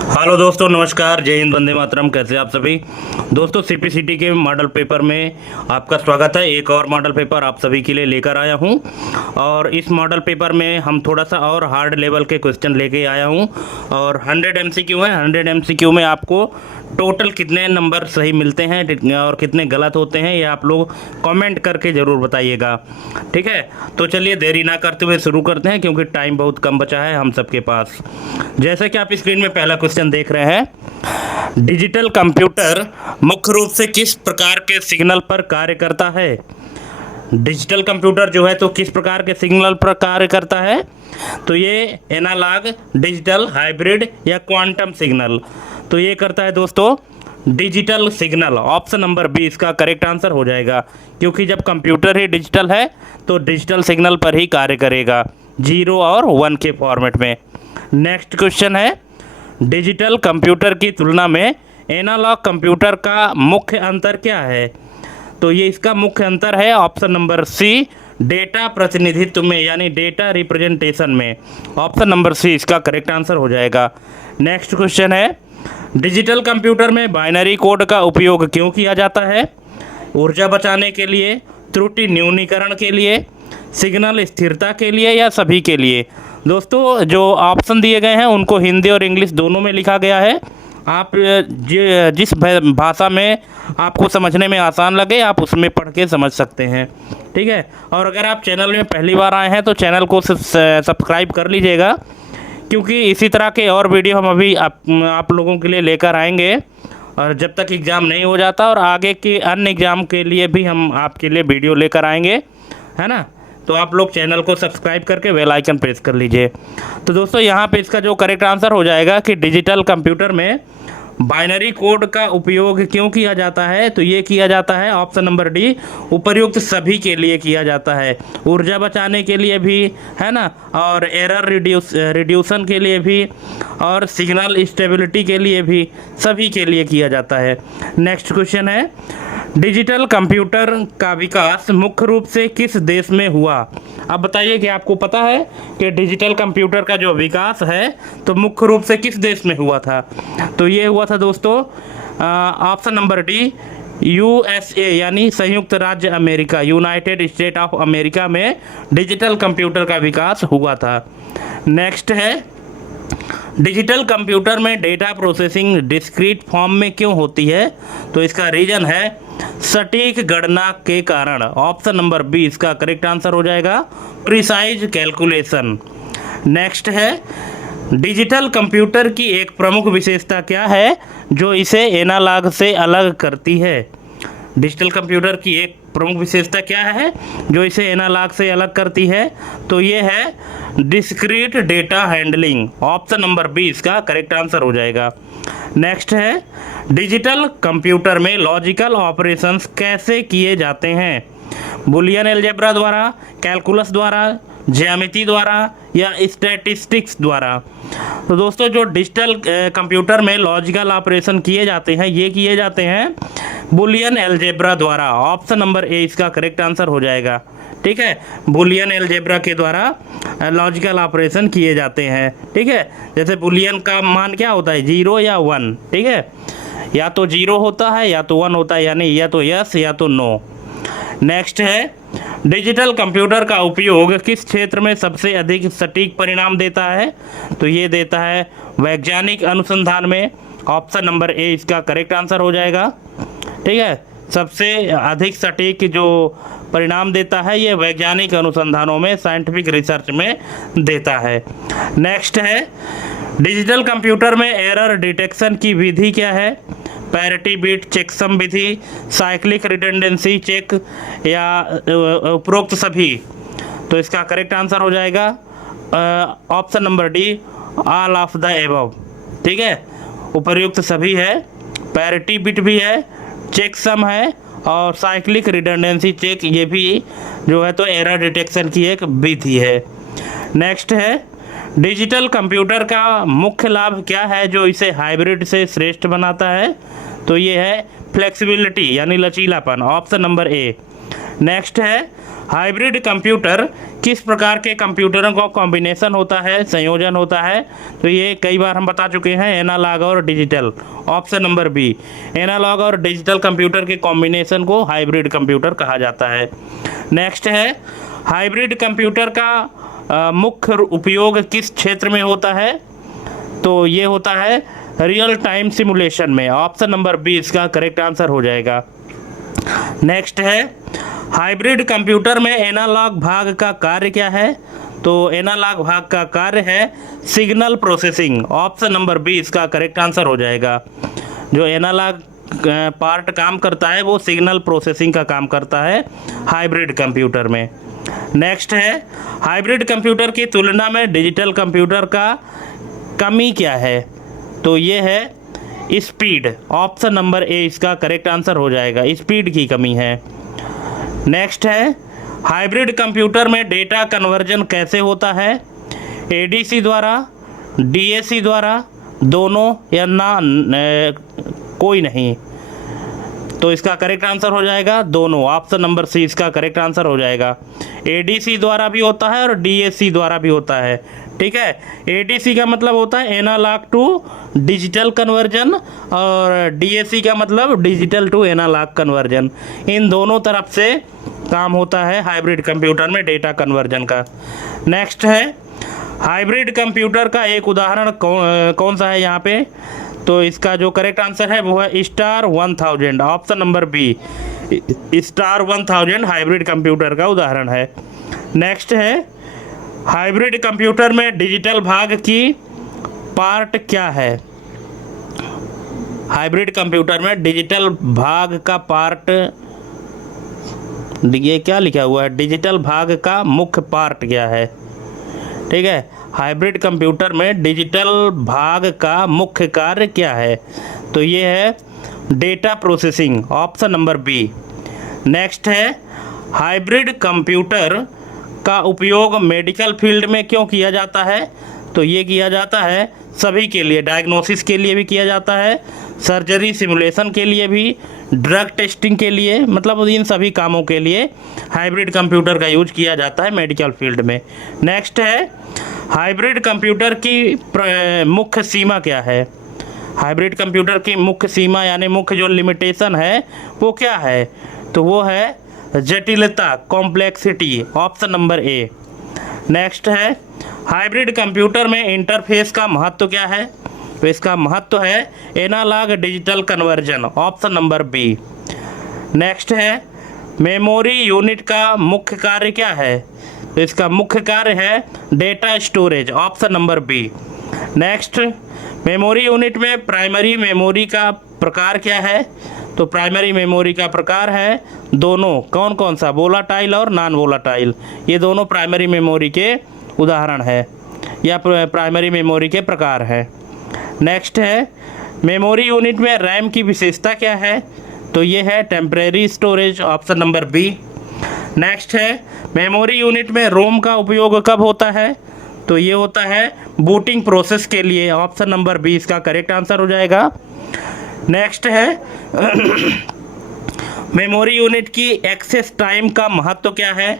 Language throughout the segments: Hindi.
हेलो दोस्तों, नमस्कार, जय हिंद, वंदे मातरम। कैसे आप सभी दोस्तों? सीपीसीटी के मॉडल पेपर में आपका स्वागत है। एक और मॉडल पेपर आप सभी के लिए लेकर आया हूं और इस मॉडल पेपर में हम थोड़ा सा और हार्ड लेवल के क्वेश्चन लेके आया हूं और 100 एमसीक्यू है। 100 एमसीक्यू में आपको टोटल कितने नंबर सही मिलते हैं और कितने गलत होते हैं, ये आप लोग कमेंट करके ज़रूर बताइएगा। ठीक है, तो चलिए देरी ना करते हुए शुरू करते हैं क्योंकि टाइम बहुत कम बचा है हम सबके पास। जैसे कि आप स्क्रीन में पहला क्वेश्चन देख रहे हैं, डिजिटल कंप्यूटर मुख्य रूप से किस प्रकार के सिग्नल पर कार्य करता है? डिजिटल कंप्यूटर जो है तो किस प्रकार के सिग्नल पर कार्य करता है? तो ये एनालॉग, डिजिटल, हाइब्रिड या क्वांटम सिग्नल। तो ये करता है दोस्तों digital signal. Option number B इसका करेक्ट आंसर हो जाएगा, क्योंकि जब कंप्यूटर ही डिजिटल है तो डिजिटल सिग्नल पर ही कार्य करेगा, 0 और 1 के फॉर्मेट में। नेक्स्ट क्वेश्चन है, डिजिटल कंप्यूटर की तुलना में एनालॉग कंप्यूटर का मुख्य अंतर क्या है? तो ये इसका मुख्य अंतर है ऑप्शन नंबर सी, डेटा प्रतिनिधित्व में, यानी डेटा रिप्रेजेंटेशन में। ऑप्शन नंबर सी इसका करेक्ट आंसर हो जाएगा। नेक्स्ट क्वेश्चन है, डिजिटल कंप्यूटर में बाइनरी कोड का उपयोग क्यों किया जाता है? ऊर्जा बचाने के लिए, त्रुटि न्यूनीकरण के लिए, सिग्नल स्थिरता के लिए या सभी के लिए? दोस्तों जो ऑप्शन दिए गए हैं उनको हिंदी और इंग्लिश दोनों में लिखा गया है। आप जिस भाषा में आपको समझने में आसान लगे आप उसमें पढ़ के समझ सकते हैं। ठीक है, और अगर आप चैनल में पहली बार आए हैं तो चैनल को सब्सक्राइब कर लीजिएगा, क्योंकि इसी तरह के और वीडियो हम अभी आप लोगों के लिए लेकर आएंगे। और जब तक एग्ज़ाम नहीं हो जाता और आगे के अन्य एग्ज़ाम के लिए भी हम आपके लिए वीडियो लेकर आएंगे, है ना? तो आप लोग चैनल को सब्सक्राइब करके बेल आइकन प्रेस कर लीजिए। तो दोस्तों यहाँ पे इसका जो करेक्ट आंसर हो जाएगा कि डिजिटल कंप्यूटर में बाइनरी कोड का उपयोग क्यों किया जाता है? तो ये किया जाता है ऑप्शन नंबर डी, उपर्युक्त सभी के लिए किया जाता है। ऊर्जा बचाने के लिए भी, है ना, और एरर रिड्यूसन के लिए भी, और सिग्नल स्टेबिलिटी के लिए भी, सभी के लिए किया जाता है। नेक्स्ट क्वेश्चन है, डिजिटल कंप्यूटर का विकास मुख्य रूप से किस देश में हुआ? अब बताइए कि आपको पता है कि डिजिटल कंप्यूटर का जो विकास है तो मुख्य रूप से किस देश में हुआ था? तो ये हुआ था दोस्तों ऑप्शन नंबर डी, यूएसए, यानी संयुक्त राज्य America, United state of America में डिजिटल कंप्यूटर का विकास हुआ था। नेक्स्ट है, डिजिटल कंप्यूटर में डेटा प्रोसेसिंग डिस्क्रीट फॉर्म में क्यों होती है? तो इसका रीजन है सटीक गणना के कारण। ऑप्शन नंबर बी इसका करेक्ट आंसर हो जाएगा, प्रिसाइज कैलकुलेशन। नेक्स्ट है, डिजिटल कंप्यूटर की एक प्रमुख विशेषता क्या है जो इसे एनालॉग से अलग करती है? डिजिटल कंप्यूटर की एक प्रमुख विशेषता क्या है जो इसे एनालॉग से अलग करती है? तो ये है discrete data handling. Option number B इसका करेक्ट आंसर हो जाएगा। नेक्स्ट है, डिजिटल कंप्यूटर में लॉजिकल ऑपरेशंस कैसे किए जाते हैं? बुलियन अलजेब्रा द्वारा, कैलकुलस द्वारा, ज्यामिति द्वारा या स्टैटिस्टिक्स द्वारा? तो दोस्तों जो डिजिटल कंप्यूटर में लॉजिकल ऑपरेशन किए जाते हैं ये किए जाते हैं बुलियन अलजेब्रा द्वारा। ऑप्शन नंबर ए इसका करेक्ट आंसर हो जाएगा। ठीक है, बुलियन अलजेब्रा के द्वारा लॉजिकल ऑपरेशन किए जाते हैं। ठीक है, जैसे बुलियन का मान क्या होता है, 0 या 1। ठीक है, या तो 0 होता है या तो 1 होता है, यानी या तो यस या तो नो। नेक्स्ट है, डिजिटल कंप्यूटर का उपयोग किस क्षेत्र में सबसे अधिक सटीक परिणाम देता है? तो ये देता है वैज्ञानिक अनुसंधान में। ऑप्शन नंबर ए इसका करेक्ट आंसर हो जाएगा। ठीक है, सबसे अधिक सटीक जो परिणाम देता है ये वैज्ञानिक अनुसंधानों में, साइंटिफिक रिसर्च में देता है। नेक्स्ट है, डिजिटल कंप्यूटर में एरर डिटेक्शन की विधि क्या है? पैरिटी बीट चेकसम विधि, साइक्लिक रिडंडेंसी चेक या उपरोक्त सभी? तो इसका करेक्ट आंसर हो जाएगा option number D, all of the above. ठीक है, उपर्युक्त सभी है, पैरिटी बिट भी है, चेकसम है और साइक्लिक रिडंडेंसी चेक, ये भी जो है तो एरर डिटेक्शन की एक विधि है। नेक्स्ट है, डिजिटल कंप्यूटर का मुख्य लाभ क्या है जो इसे हाइब्रिड से श्रेष्ठ बनाता है? तो ये है फ्लेक्सिबिलिटी, यानी लचीलापन। ऑप्शन नंबर ए। नेक्स्ट है, हाइब्रिड कंप्यूटर किस प्रकार के कंप्यूटरों का कॉम्बिनेशन होता है, संयोजन होता है? तो ये कई बार हम बता चुके हैं, एनालॉग और digital. Option number b, analogue और डिजिटल कंप्यूटर के कॉम्बिनेशन को हाइब्रिड कंप्यूटर कहा जाता है। नेक्स्ट है, हाइब्रिड कंप्यूटर का मुख्य उपयोग किस क्षेत्र में होता है? तो ये होता है रियल टाइम सिमुलेशन में। ऑप्शन नंबर बी इसका करेक्ट आंसर हो जाएगा। नेक्स्ट है, हाइब्रिड कंप्यूटर में एनालॉग भाग का कार्य क्या है? तो एनालॉग भाग का कार्य है signal processing. Option number B इसका करेक्ट आंसर हो जाएगा। जो एनालॉग पार्ट काम करता है वो सिग्नल प्रोसेसिंग का काम करता है हाइब्रिड कंप्यूटर में। नेक्स्ट है, हाइब्रिड कंप्यूटर की तुलना में डिजिटल कंप्यूटर का कमी क्या है? तो ये है स्पीड। ऑप्शन नंबर ए इसका करेक्ट आंसर हो जाएगा, स्पीड की कमी है। नेक्स्ट है, हाइब्रिड कंप्यूटर में डेटा कन्वर्जन कैसे होता है? एडीसी द्वारा, डीएसी द्वारा, दोनों या ना कोई नहीं? तो इसका करेक्ट आंसर हो जाएगा दोनों। ऑप्शन नंबर सी इसका करेक्ट आंसर हो जाएगा। एडीसी द्वारा भी होता है और डीएसी द्वारा भी होता है। ठीक है, एडीसी का मतलब होता है एनालॉग टू डिजिटल कन्वर्जन और डीएसी का मतलब डिजिटल टू एनालॉग कन्वर्जन। इन दोनों तरफ से काम होता है हाइब्रिड कंप्यूटर में डेटा कन्वर्जन का। नेक्स्ट है, हाइब्रिड कंप्यूटर का एक उदाहरण कौन सा है यहाँ पे? तो इसका जो करेक्ट आंसर है वो है star 1000। Option number b, star 1000 hybrid computer का उदाहरण है। नेक्स्ट है, हाइब्रिड कंप्यूटर में डिजिटल भाग की पार्ट क्या है? हाइब्रिड कंप्यूटर में डिजिटल भाग का पार्ट, ये क्या लिखा हुआ है? डिजिटल भाग का मुख्य पार्ट क्या है? ठीक है, हाइब्रिड कंप्यूटर में डिजिटल भाग का मुख्य कार्य क्या है? तो ये है data processing. Option number B. Next है, हाइब्रिड कंप्यूटर का उपयोग मेडिकल फील्ड में क्यों किया जाता है? तो ये किया जाता है सभी के लिए, डायग्नोसिस के लिए भी किया जाता है, सर्जरी सिमुलेशन के लिए भी, ड्रग टेस्टिंग के लिए, मतलब इन सभी कामों के लिए हाइब्रिड कंप्यूटर का यूज किया जाता है मेडिकल फील्ड में। नेक्स्ट है, हाइब्रिड कंप्यूटर की मुख्य सीमा क्या है? हाइब्रिड कंप्यूटर की मुख्य सीमा यानी मुख्य जो लिमिटेशन है वो क्या है? तो वो है जटिलता, कॉम्प्लेक्सिटी। ऑप्शन नंबर ए। नेक्स्ट है, हाइब्रिड कंप्यूटर में इंटरफेस का महत्व क्या है? तो इसका महत्व है analogue digital conversion. Option number B. Next है, मेमोरी यूनिट का मुख्य कार्य क्या है? तो इसका मुख्य कार्य है data storage. Option number B. Next, memory unit में प्राइमरी मेमोरी का प्रकार क्या है? तो प्राइमरी मेमोरी का प्रकार है दोनों, कौन कौन सा? वोलाटाइल और नॉन वोलाटाइल। ये दोनों प्राइमरी मेमोरी के उदाहरण है या प्राइमरी मेमोरी के प्रकार हैं। नेक्स्ट है, मेमोरी यूनिट में रैम की विशेषता क्या है? तो ये है temporary storage. Option number B. Next है, मेमोरी यूनिट में रोम का उपयोग कब होता है? तो ये होता है बूटिंग प्रोसेस के लिए। ऑप्शन नंबर बी इसका करेक्ट आंसर हो जाएगा। नेक्स्ट है, मेमोरी यूनिट की एक्सेस टाइम का महत्व क्या है?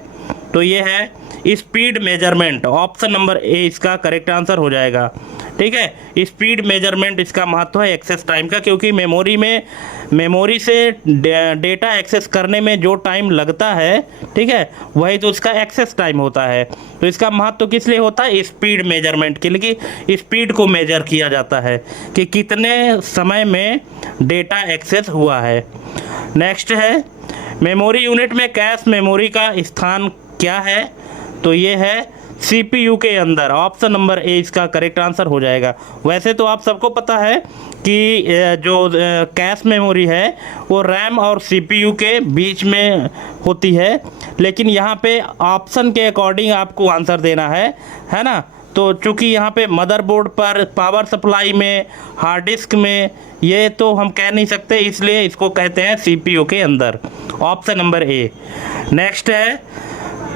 तो ये है स्पीड मेजरमेंट। ऑप्शन नंबर ए इसका करेक्ट आंसर हो जाएगा। ठीक है, स्पीड मेजरमेंट इसका महत्व है एक्सेस टाइम का, क्योंकि मेमोरी से डेटा एक्सेस करने में जो टाइम लगता है, ठीक है, वही तो उसका एक्सेस टाइम होता है। तो इसका महत्व किस लिए होता है? स्पीड मेजरमेंट के लिए, कि स्पीड को मेजर किया जाता है कि कितने समय में डेटा एक्सेस हुआ है। नेक्स्ट है, मेमोरी यूनिट में कैश मेमोरी का स्थान क्या है? तो ये है CPU के अंदर। ऑप्शन नंबर ए इसका करेक्ट आंसर हो जाएगा। वैसे तो आप सबको पता है कि जो कैश मेमोरी है वो रैम और CPU के बीच में होती है, लेकिन यहाँ पे ऑप्शन के अकॉर्डिंग आपको आंसर देना है ना? तो चूँकि यहाँ पे मदरबोर्ड पर, पावर सप्लाई में, हार्ड डिस्क में, ये तो हम कह नहीं सकते, इसलिए इसको कहते हैं CPU के अंदर। ऑप्शन नंबर ए। नेक्स्ट है,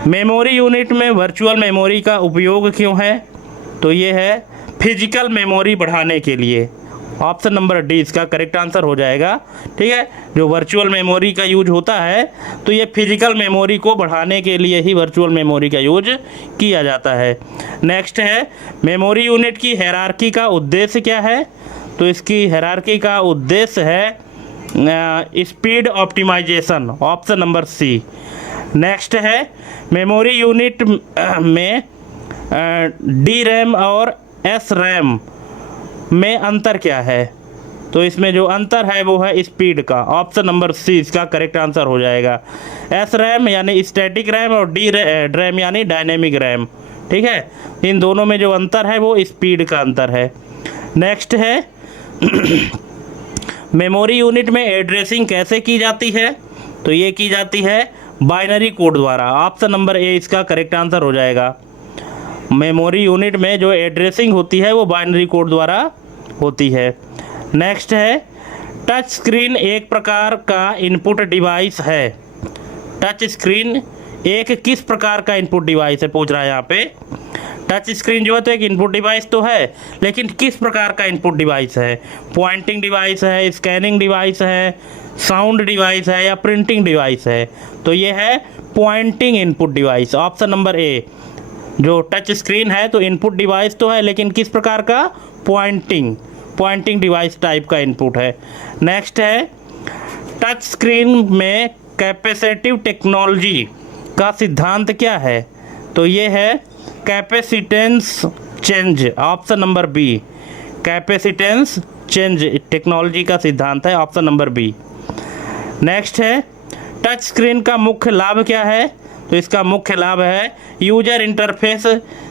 मेमोरी यूनिट में वर्चुअल मेमोरी का उपयोग क्यों है? तो ये है फिजिकल मेमोरी बढ़ाने के लिए। ऑप्शन नंबर डी इसका करेक्ट आंसर हो जाएगा। ठीक है, जो वर्चुअल मेमोरी का यूज होता है तो ये फिजिकल मेमोरी को बढ़ाने के लिए ही वर्चुअल मेमोरी का यूज किया जाता है। नेक्स्ट है, मेमोरी यूनिट की हायरार्की का उद्देश्य क्या है? तो इसकी हायरार्की का उद्देश्य है स्पीड ऑप्टिमाइजेशन, ऑप्शन नंबर सी। नेक्स्ट है, मेमोरी यूनिट में डी रैम और एस रैम में अंतर क्या है? तो इसमें जो अंतर है वो है स्पीड का, ऑप्शन नंबर सी इसका करेक्ट आंसर हो जाएगा। एस रैम यानी स्टैटिक रैम और डी रैम यानी डायनेमिक रैम। ठीक है, इन दोनों में जो अंतर है वो स्पीड का अंतर है। नेक्स्ट है मेमोरी यूनिट में एड्रेसिंग कैसे की जाती है? तो ये की जाती है बाइनरी कोड द्वारा, ऑप्शन नंबर ए इसका करेक्ट आंसर हो जाएगा। मेमोरी यूनिट में जो एड्रेसिंग होती है वो बाइनरी कोड द्वारा होती है। नेक्स्ट है, टच स्क्रीन एक प्रकार का इनपुट डिवाइस है। टच स्क्रीन एक किस प्रकार का इनपुट डिवाइस है पूछ रहा है यहाँ पे। टच स्क्रीन जो है तो एक इनपुट डिवाइस तो है, लेकिन किस प्रकार का इनपुट डिवाइस है? पॉइंटिंग डिवाइस है, स्कैनिंग डिवाइस है, साउंड डिवाइस है या प्रिंटिंग डिवाइस है? तो ये है pointing input device, option number a. जो टच स्क्रीन है तो इनपुट डिवाइस तो है, लेकिन किस प्रकार का? पॉइंटिंग डिवाइस टाइप का इनपुट है। नेक्स्ट है, टच स्क्रीन में कैपेसिटिव टेक्नोलॉजी का सिद्धांत क्या है? तो ये है capacitance change, option number b. Capacitance change technology का सिद्धांत है, ऑप्शन नंबर बी। नेक्स्ट है, टच स्क्रीन का मुख्य लाभ क्या है? तो इसका मुख्य लाभ है user interface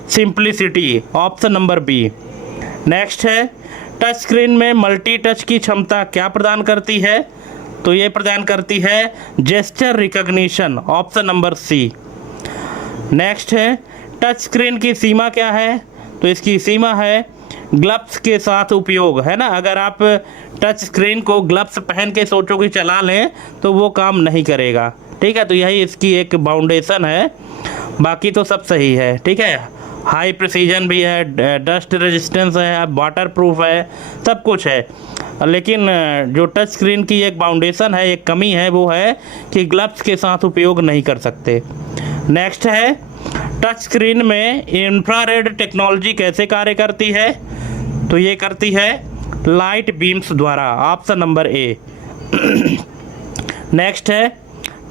simplicity, option number B. Next है, टच स्क्रीन में मल्टी टच की क्षमता क्या प्रदान करती है? तो ये प्रदान करती है जेस्चर रिकॉग्निशन, ऑप्शन नंबर सी। नेक्स्ट है, टच स्क्रीन की सीमा क्या है? तो इसकी सीमा है ग्लव्स के साथ उपयोग, है ना। अगर आप टच स्क्रीन को ग्लव्स पहन के सोचो कि चला लें तो वो काम नहीं करेगा। ठीक है, तो यही इसकी एक बाउंडेशन है, बाकी तो सब सही है। ठीक है, हाई प्रिसीजन भी है, डस्ट रेजिस्टेंस है, वाटर प्रूफ है, सब कुछ है। लेकिन जो टच स्क्रीन की एक बाउंडेशन है, एक कमी है, वो है कि ग्लव्स के साथ उपयोग नहीं कर सकते। नेक्स्ट है, टच स्क्रीन में इंफ्रारेड टेक्नोलॉजी कैसे कार्य करती है? तो ये करती है लाइट बीम्स द्वारा, ऑप्शन नंबर ए। नेक्स्ट है,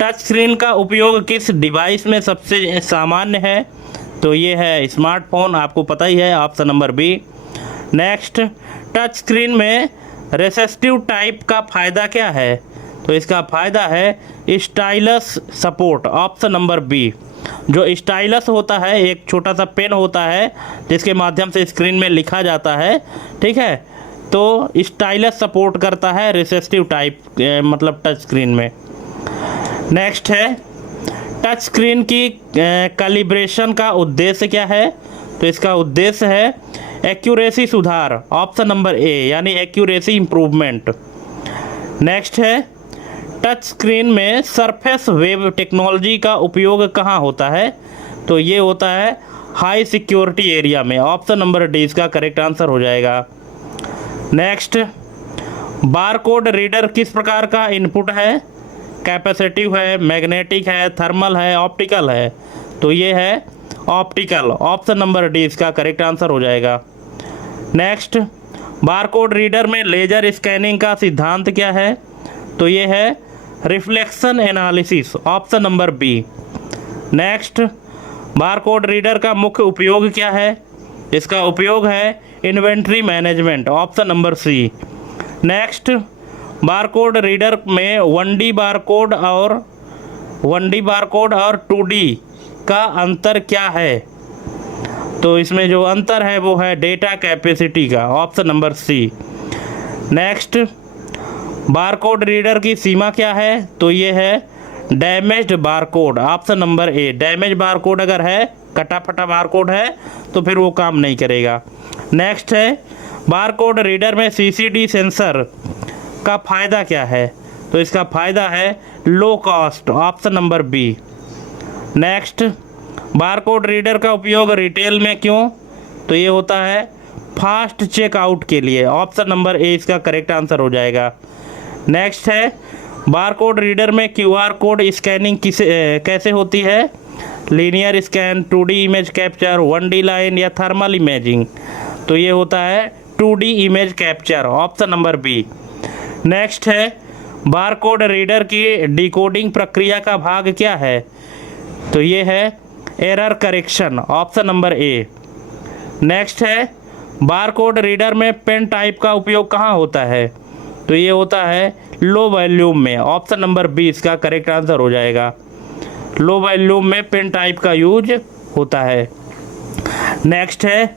टच स्क्रीन का उपयोग किस डिवाइस में सबसे सामान्य है? तो ये है स्मार्टफोन, आपको पता ही है, option number B. Next, touch screen में रेसिस्टिव टाइप का फ़ायदा क्या है? तो इसका फ़ायदा है stylus support, option number b. जो स्टाइलस होता है एक छोटा सा पेन होता है जिसके माध्यम से स्क्रीन में लिखा जाता है। ठीक है, तो स्टाइलस सपोर्ट करता है रेसिस्टिव टाइप मतलब टच स्क्रीन में। नेक्स्ट है, टच स्क्रीन की कैलिब्रेशन का उद्देश्य क्या है? तो इसका उद्देश्य है एक्यूरेसी सुधार, ऑप्शन नंबर ए, यानी एक्यूरेसी इम्प्रूवमेंट। नेक्स्ट है, टच स्क्रीन में सरफेस वेब टेक्नोलॉजी का उपयोग कहाँ होता है? तो ये होता है हाई सिक्योरिटी एरिया में, ऑप्शन नंबर डी इसका करेक्ट आंसर हो जाएगा। नेक्स्ट, बारकोड रीडर किस प्रकार का इनपुट है? कैपेसिटिव है, मैग्नेटिक है, थर्मल है, ऑप्टिकल है? तो ये है ऑप्टिकल, ऑप्शन नंबर डी इसका करेक्ट आंसर हो जाएगा। नेक्स्ट, बारकोड रीडर में लेजर स्कैनिंग का सिद्धांत क्या है? तो ये है reflection analysis, option number B. Next, barcode reader का मुख्य उपयोग क्या है? इसका उपयोग है इन्वेंट्री मैनेजमेंट, ऑप्शन नंबर सी। नेक्स्ट, बारकोड रीडर में 1D बारकोड और 2D का अंतर क्या है? तो इसमें जो अंतर है वो है डेटा कैपेसिटी का, ऑप्शन नंबर सी। नेक्स्ट, बारकोड रीडर की सीमा क्या है? तो ये है damaged barcode, option number a. Damage barcode अगर है, कटा फटा बारकोड है, तो फिर वो काम नहीं करेगा। नेक्स्ट है, बारकोड रीडर में CCD सेंसर का फ़ायदा क्या है? तो इसका फ़ायदा है low cost, option number B. Next, barcode reader का उपयोग रिटेल में क्यों? तो ये होता है फास्ट चेकआउट के लिए। ऑप्शन नंबर ए इसका करेक्ट आंसर हो जाएगा। नेक्स्ट है, बारकोड रीडर में क्यूआर कोड स्कैनिंग कैसे होती है? Linear scan, 2D image capture, 1D line या थर्मल इमेजिंग? तो ये होता है 2D image capture, option number B. Next है, बारकोड रीडर की डिकोडिंग प्रक्रिया का भाग क्या है? तो ये है एरर करेक्शन, ऑप्शन नंबर ए। नेक्स्ट है, बारकोड रीडर में पेन टाइप का उपयोग कहाँ होता है? तो ये होता है लो वॉल्यूम में, ऑप्शन नंबर बी इसका करेक्ट आंसर हो जाएगा। लो वॉल्यूम में पेन टाइप का यूज होता है। नेक्स्ट है,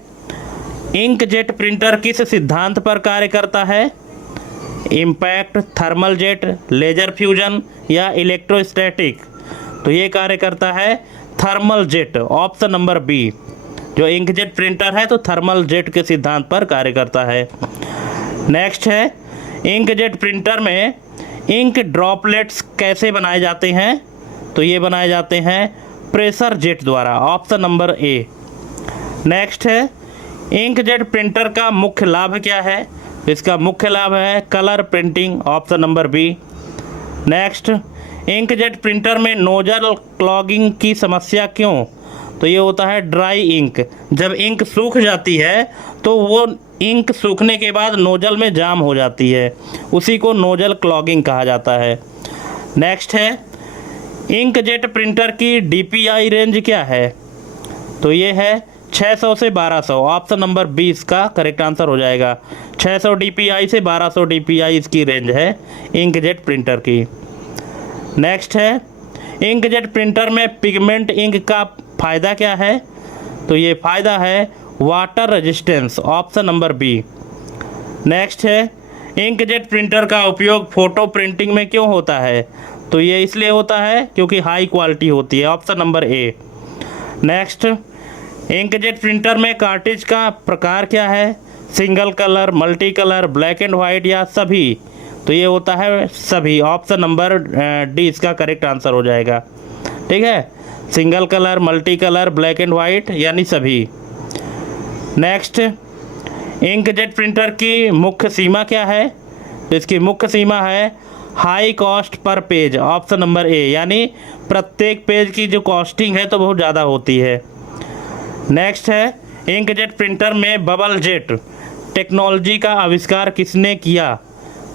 इंकजेट प्रिंटर किस सिद्धांत पर कार्य करता है? Impact, thermal jet, laser fusion या इलेक्ट्रोस्टैटिक? तो ये कार्य करता है thermal jet, option number b. जो इंकजेट प्रिंटर है तो थर्मल जेट के सिद्धांत पर कार्य करता है। नेक्स्ट है, इंकजेट प्रिंटर में इंक ड्रॉपलेट्स कैसे बनाए जाते हैं? तो ये बनाए जाते हैं प्रेशर जेट द्वारा, ऑप्शन नंबर ए। नेक्स्ट है, इंकजेट प्रिंटर का मुख्य लाभ क्या है? इसका मुख्य लाभ है colour printing, option number B. Next, inkjet printer में नोजल क्लॉगिंग की समस्या क्यों? तो ये होता है ड्राई इंक। जब इंक सूख जाती है तो वो इंक सूखने के बाद नोजल में जाम हो जाती है, उसी को नोजल क्लॉगिंग कहा जाता है। नेक्स्ट है, इंकजेट प्रिंटर की DPI रेंज क्या है? तो ये है 600 से 1200, ऑप्शन नंबर 20 का करेक्ट आंसर हो जाएगा। 600 DPI से 1200 DPI इसकी रेंज है इंकजेट प्रिंटर की। नेक्स्ट है, इंकजेट प्रिंटर में पिगमेंट इंक का फ़ायदा क्या है? तो ये फ़ायदा है water resistance, option number B. Next है, इंकजेट प्रिंटर का उपयोग फ़ोटो प्रिंटिंग में क्यों होता है? तो ये इसलिए होता है क्योंकि हाई क्वालिटी होती है, ऑप्शन नंबर ए। नेक्स्ट, इंकजेट प्रिंटर में कार्ट्रिज का प्रकार क्या है? Single colour, multi colour, black and white या सभी? तो ये होता है सभी, ऑप्शन नंबर डी इसका करेक्ट आंसर हो जाएगा। ठीक है, single colour, multi colour, black and white यानी सभी। नेक्स्ट, इंकजेट प्रिंटर की मुख्य सीमा क्या है? तो इसकी मुख्य सीमा है high cost per page, option number ए, यानी प्रत्येक पेज की जो कॉस्टिंग है तो बहुत ज़्यादा होती है। नेक्स्ट है, इंकजेट प्रिंटर में बबल जेट टेक्नोलॉजी का आविष्कार किसने किया?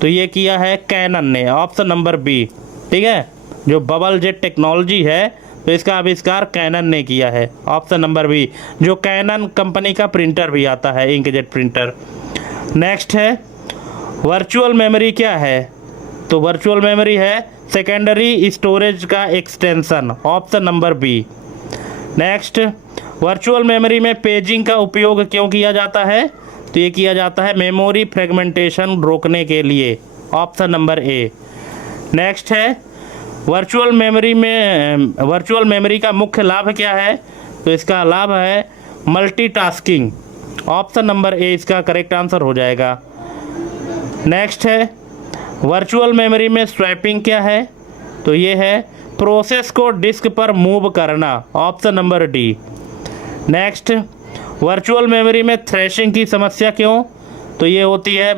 तो ये किया है कैनन ने, ऑप्शन नंबर बी। ठीक है, जो बबल जेट टेक्नोलॉजी है तो इसका आविष्कार कैनन ने किया है, ऑप्शन नंबर बी। जो कैनन कंपनी का प्रिंटर भी आता है इंकजेट प्रिंटर। नेक्स्ट है, वर्चुअल मेमोरी क्या है? तो वर्चुअल मेमोरी है सेकेंडरी स्टोरेज का extension, option number B. Next, virtual memory में पेजिंग का उपयोग क्यों किया जाता है? तो ये किया जाता है मेमोरी फ्रेगमेंटेशन रोकने के लिए, ऑप्शन नंबर ए। नेक्स्ट है, वर्चुअल मेमोरी का मुख्य लाभ क्या है? तो इसका लाभ है मल्टीटास्किंग, ऑप्शन नंबर ए इसका करेक्ट आंसर हो जाएगा। नेक्स्ट है, वर्चुअल मेमोरी में स्वैपिंग क्या है? तो ये है प्रोसेस को डिस्क पर मूव करना, option number D. Next, virtual memory में थ्रैशिंग की समस्या क्यों? तो ये होती है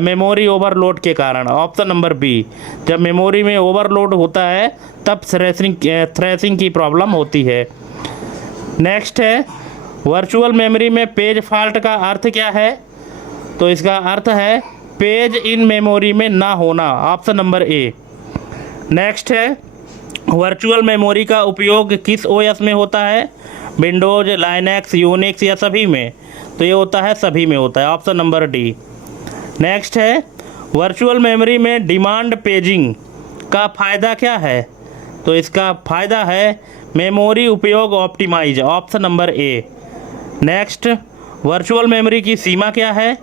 मेमोरी ओवरलोड के कारण, ऑप्शन नंबर बी। जब मेमोरी में ओवरलोड होता है तब थ्रैशिंग की प्रॉब्लम होती है। नेक्स्ट है, वर्चुअल मेमोरी में पेज फॉल्ट का अर्थ क्या है? तो इसका अर्थ है पेज इन मेमोरी में ना होना, ऑप्शन नंबर ए। नेक्स्ट है, वर्चुअल मेमोरी का उपयोग किस ओएस में होता है? विंडोज, लाइनक्स, यूनिक्स या सभी में? तो ये होता है सभी में होता है, ऑप्शन नंबर डी। नेक्स्ट है, वर्चुअल मेमोरी में डिमांड पेजिंग का फ़ायदा क्या है? तो इसका फ़ायदा है मेमोरी उपयोग ऑप्टिमाइज, ऑप्शन नंबर ए। नेक्स्ट, वर्चुअल मेमोरी की सीमा क्या है?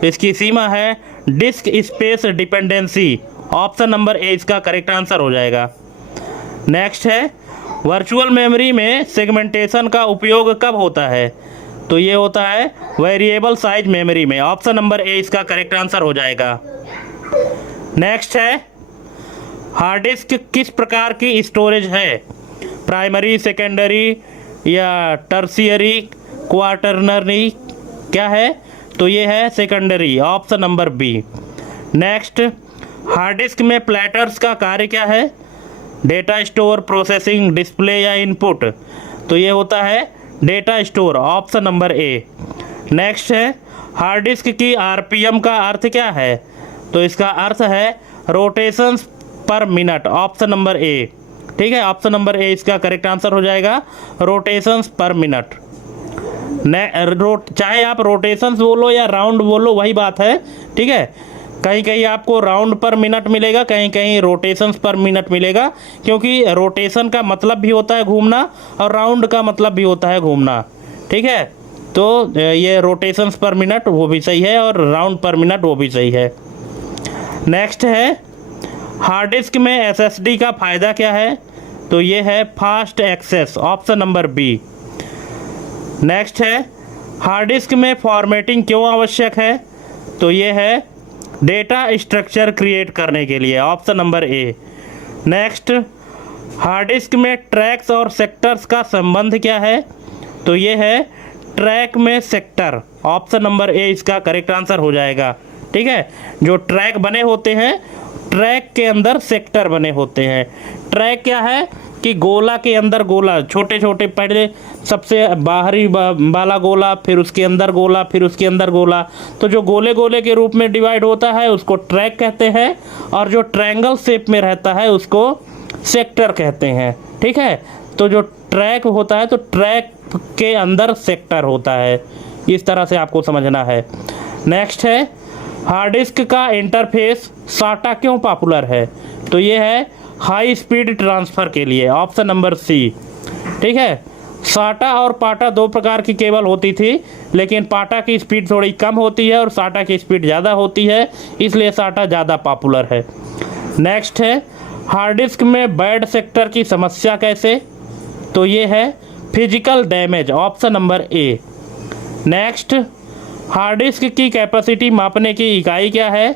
तो इसकी सीमा है disk space dependency, option number ए इसका करेक्ट आंसर हो जाएगा। नेक्स्ट है, वर्चुअल मेमोरी में सेगमेंटेशन का उपयोग कब होता है? तो ये होता है वेरिएबल साइज मेमोरी में, ऑप्शन नंबर ए इसका करेक्ट आंसर हो जाएगा। नेक्स्ट है, हार्ड डिस्क किस प्रकार की स्टोरेज है? प्राइमरी, सेकेंडरी या टर्शियरी, क्वाटरनरी? क्या है? तो ये है secondary, option number B. Next, hard disk में प्लेटर्स का कार्य क्या है? डेटा स्टोर, प्रोसेसिंग, डिस्प्ले या इनपुट? तो ये होता है डेटा स्टोर, ऑप्शन नंबर ए। नेक्स्ट है, हार्ड डिस्क की आरपीएम का अर्थ क्या है? तो इसका अर्थ है रोटेशंस पर मिनट, ऑप्शन नंबर ए। ठीक है, ऑप्शन नंबर ए इसका करेक्ट आंसर हो जाएगा, रोटेशंस पर मिनट। चाहे आप रोटेशंस बोलो या राउंड बोलो, वही बात है। ठीक है, कहीं कहीं आपको राउंड पर मिनट मिलेगा, कहीं कहीं रोटेशंस पर मिनट मिलेगा, क्योंकि रोटेशन का मतलब भी होता है घूमना और राउंड का मतलब भी होता है घूमना। ठीक है, तो ये रोटेशंस पर मिनट वो भी सही है और राउंड पर मिनट वो भी सही है। नेक्स्ट है, हार्ड डिस्क में एसएसडी का फ़ायदा क्या है? तो ये है fast access, option number B. Next है, हार्ड डिस्क में फॉर्मेटिंग क्यों आवश्यक है? तो ये है डेटा स्ट्रक्चर क्रिएट करने के लिए, ऑप्शन नंबर ए। नेक्स्ट, हार्ड डिस्क में ट्रैक्स और सेक्टर्स का संबंध क्या है? तो ये है ट्रैक में सेक्टर, ऑप्शन नंबर ए इसका करेक्ट आंसर हो जाएगा। ठीक है, जो ट्रैक बने होते हैं, ट्रैक के अंदर सेक्टर बने होते हैं। ट्रैक क्या है कि गोला के अंदर गोला, छोटे छोटे, पहले सबसे बाहरी वाला गोला, फिर उसके अंदर गोला, फिर उसके अंदर गोला, तो जो गोले गोले के रूप में डिवाइड होता है उसको ट्रैक कहते हैं, और जो ट्रायंगल शेप में रहता है उसको सेक्टर कहते हैं। ठीक है, तो जो ट्रैक होता है तो ट्रैक के अंदर सेक्टर होता है, इस तरह से आपको समझना है। नेक्स्ट है, हार्ड डिस्क का इंटरफेस साटा क्यों पॉपुलर है? तो ये है हाई स्पीड ट्रांसफ़र के लिए, ऑप्शन नंबर सी। ठीक है, साटा और पाटा दो प्रकार की केबल होती थी, लेकिन पाटा की स्पीड थोड़ी कम होती है और साटा की स्पीड ज़्यादा होती है, इसलिए साटा ज़्यादा पॉपुलर है। नेक्स्ट है, हार्ड डिस्क में बैड सेक्टर की समस्या कैसे? तो ये है फिजिकल डैमेज, ऑप्शन नंबर ए। नेक्स्ट, हार्ड डिस्क की कैपेसिटी मापने की इकाई क्या है?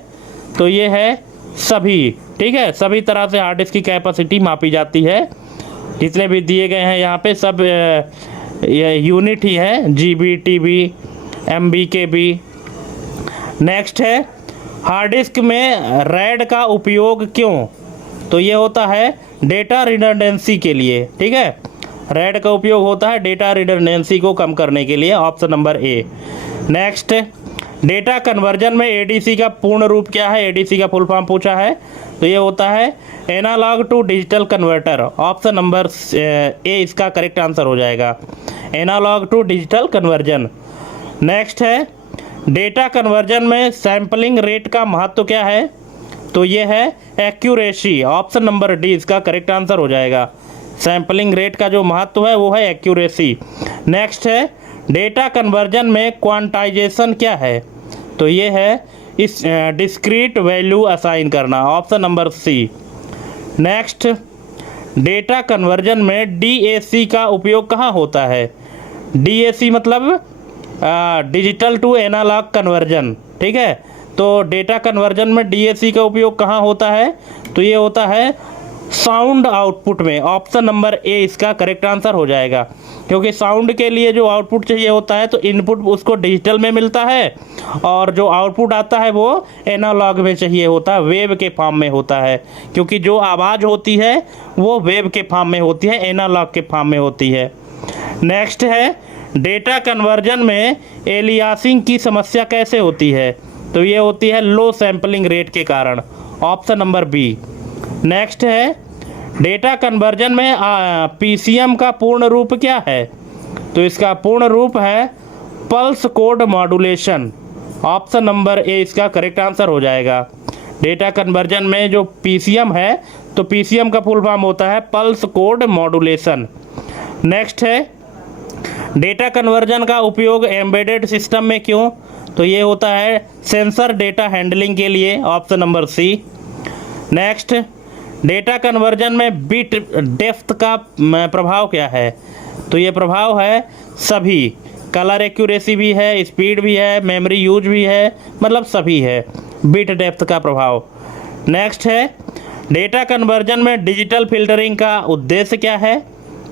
तो ये है सभी। ठीक है, सभी तरह से हार्ड डिस्क की कैपेसिटी मापी जाती है, जितने भी दिए गए हैं यहाँ पे सब यूनिट ही है, जीबी, टीबी, एमबी, केबी। नेक्स्ट है, हार्ड डिस्क में रैड का उपयोग क्यों? तो ये होता है डेटा रिडंडेंसी के लिए। ठीक है, रैड का उपयोग होता है डेटा रिडंडेंसी को कम करने के लिए, ऑप्शन नंबर ए। नेक्स्ट, डेटा कन्वर्जन में एडीसी का पूर्ण रूप क्या है? एडीसी का फुल फॉर्म पूछा है, तो ये होता है analog to digital converter, option number ए इसका करेक्ट आंसर हो जाएगा, analog to digital conversion. Next है, डेटा कन्वर्जन में सैम्पलिंग रेट का महत्व क्या है? तो ये है एक्यूरेसी, ऑप्शन नंबर डी इसका करेक्ट आंसर हो जाएगा। सैम्पलिंग रेट का जो महत्व है वो है एक्यूरेसी। नेक्स्ट है, डेटा कन्वर्जन में क्वांटाइजेशन क्या है? तो ये है इस डिस्क्रीट वैल्यू असाइन करना, ऑप्शन नंबर सी। नेक्स्ट, डेटा कन्वर्जन में डीएसी का उपयोग कहाँ होता है? डीएसी मतलब डिजिटल टू एनालॉग कन्वर्जन। ठीक है, तो डेटा कन्वर्जन में डीएसी का उपयोग कहाँ होता है? तो ये होता है साउंड आउटपुट में, ऑप्शन नंबर ए इसका करेक्ट आंसर हो जाएगा, क्योंकि साउंड के लिए जो आउटपुट चाहिए होता है तो इनपुट उसको डिजिटल में मिलता है, और जो आउटपुट आता है वो एनालॉग में चाहिए होता है, वेव के फॉर्म में होता है, क्योंकि जो आवाज़ होती है वो वेव के फॉर्म में होती है, एनालॉग के फॉर्म में होती है। नेक्स्ट है, डेटा कन्वर्जन में एलियासिंग की समस्या कैसे होती है? तो ये होती है लो सैम्पलिंग रेट के कारण, ऑप्शन नंबर बी। नेक्स्ट है, डेटा कन्वर्जन में पीसीएम का पूर्ण रूप क्या है? तो इसका पूर्ण रूप है pulse code modulation, option number ए इसका करेक्ट आंसर हो जाएगा। डेटा कन्वर्जन में जो पीसीएम है तो पीसीएम का फुल फॉर्म होता है पल्स कोड मॉड्यूलेशन। नेक्स्ट है, डेटा कन्वर्जन का उपयोग एम्बेडेड सिस्टम में क्यों? तो ये होता है सेंसर डेटा हैंडलिंग के लिए, ऑप्शन नंबर सी। नेक्स्ट, डेटा कन्वर्जन में बिट डेप्थ का प्रभाव क्या है? तो ये प्रभाव है सभी, कलर एक्यूरेसी भी है, स्पीड भी है, मेमोरी यूज भी है, मतलब सभी है बिट डेप्थ का प्रभाव। नेक्स्ट है, डेटा कन्वर्जन में डिजिटल फिल्टरिंग का उद्देश्य क्या है?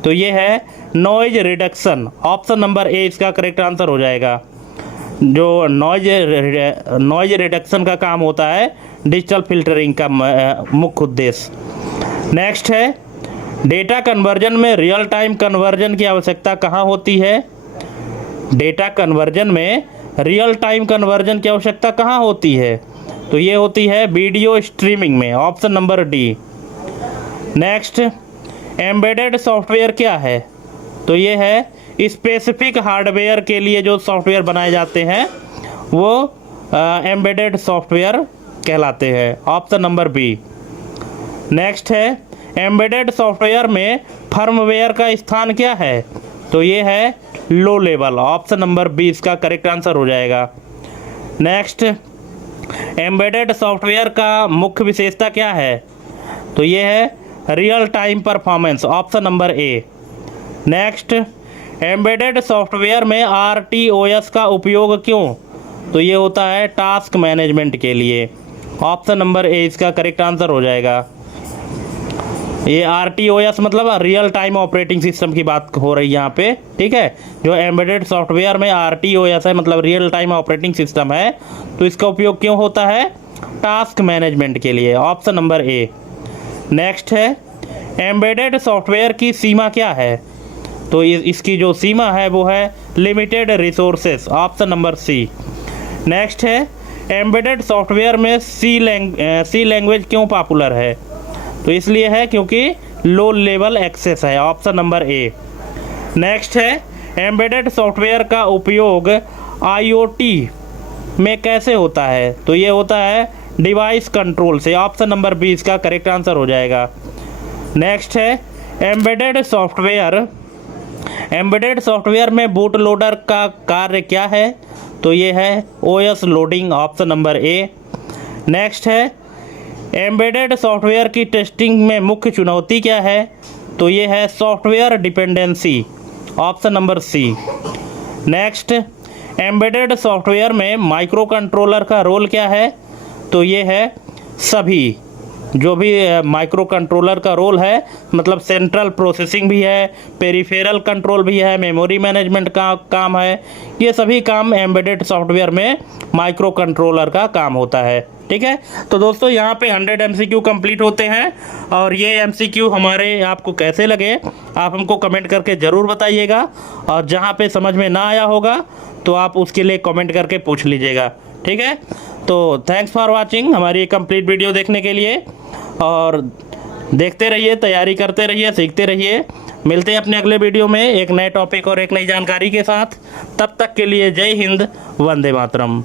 तो ये है नॉइज रिडक्शन, ऑप्शन नंबर ए इसका करेक्ट आंसर हो जाएगा। जो नॉइज रिडक्शन का काम होता है, डिजिटल फिल्टरिंग का मुख्य उद्देश्य। नेक्स्ट है, डेटा कन्वर्जन में रियल टाइम कन्वर्जन की आवश्यकता कहाँ होती है? डेटा कन्वर्जन में रियल टाइम कन्वर्जन की आवश्यकता कहाँ होती है? तो ये होती है वीडियो स्ट्रीमिंग में, option number D. Next, embedded software क्या है? तो ये है स्पेसिफिक हार्डवेयर के लिए जो सॉफ्टवेयर बनाए जाते हैं वो एम्बेडेड सॉफ्टवेयर कहलाते हैं, ऑप्शन नंबर बी। नेक्स्ट है, एम्बेडेड सॉफ्टवेयर में फर्मवेयर का स्थान क्या है? तो ये है low level, option number B इसका करेक्ट आंसर हो जाएगा। नेक्स्ट, एम्बेडेड सॉफ्टवेयर का मुख्य विशेषता क्या है? तो ये है real time performance, option number ए। नेक्स्ट, एम्बेडेड सॉफ्टवेयर में RTOS का उपयोग क्यों? तो ये होता है टास्क मैनेजमेंट के लिए, ऑप्शन नंबर ए इसका करेक्ट आंसर हो जाएगा। ये RTOS मतलब रियल टाइम ऑपरेटिंग सिस्टम की बात हो रही है यहाँ पे, ठीक है। जो एम्बेडेड सॉफ्टवेयर में RTOS है मतलब रियल टाइम ऑपरेटिंग सिस्टम है, तो इसका उपयोग क्यों होता है? टास्क मैनेजमेंट के लिए, ऑप्शन नंबर ए। नेक्स्ट है, एम्बेडेड सॉफ्टवेयर की सीमा क्या है? तो इसकी जो सीमा है वो है लिमिटेड रिसोर्सेस, ऑप्शन नंबर सी। नेक्स्ट है, एम्बेडेड सॉफ्टवेयर में सी लैंग्वेज क्यों पॉपुलर है? तो इसलिए है क्योंकि लो लेवल एक्सेस है, ऑप्शन नंबर ए। नेक्स्ट है, एम्बेडेड सॉफ्टवेयर का उपयोग IoT में कैसे होता है? तो ये होता है डिवाइस कंट्रोल से, ऑप्शन नंबर बी इसका करेक्ट आंसर हो जाएगा। नेक्स्ट है, एम्बेडेड सॉफ्टवेयर में बूट लोडर का कार्य क्या है? तो ये है OS लोडिंग, ऑप्शन नंबर ए। नेक्स्ट है, एम्बेडेड सॉफ्टवेयर की टेस्टिंग में मुख्य चुनौती क्या है? तो ये है सॉफ्टवेयर डिपेंडेंसी, ऑप्शन नंबर सी। नेक्स्ट, एम्बेडेड सॉफ्टवेयर में माइक्रो कंट्रोलर का रोल क्या है? तो ये है सभी जो भी माइक्रो कंट्रोलर का रोल है, मतलब सेंट्रल प्रोसेसिंग भी है, पेरिफेरल कंट्रोल भी है, मेमोरी मैनेजमेंट का काम है, ये सभी काम एम्बेडेड सॉफ्टवेयर में माइक्रो कंट्रोलर का काम होता है, ठीक है। तो दोस्तों यहाँ पे 100 MCQ कंप्लीट होते हैं, और ये MCQ हमारे आपको कैसे लगे आप हमको कमेंट करके ज़रूर बताइएगा, और जहाँ पे समझ में ना आया होगा तो आप उसके लिए कमेंट करके पूछ लीजिएगा, ठीक है। तो थैंक्स फॉर वाचिंग हमारी ये कंप्लीट वीडियो देखने के लिए, और देखते रहिए, तैयारी करते रहिए, सीखते रहिए। मिलते हैं अपने अगले वीडियो में एक नए टॉपिक और एक नई जानकारी के साथ। तब तक के लिए जय हिंद, वंदे मातरम।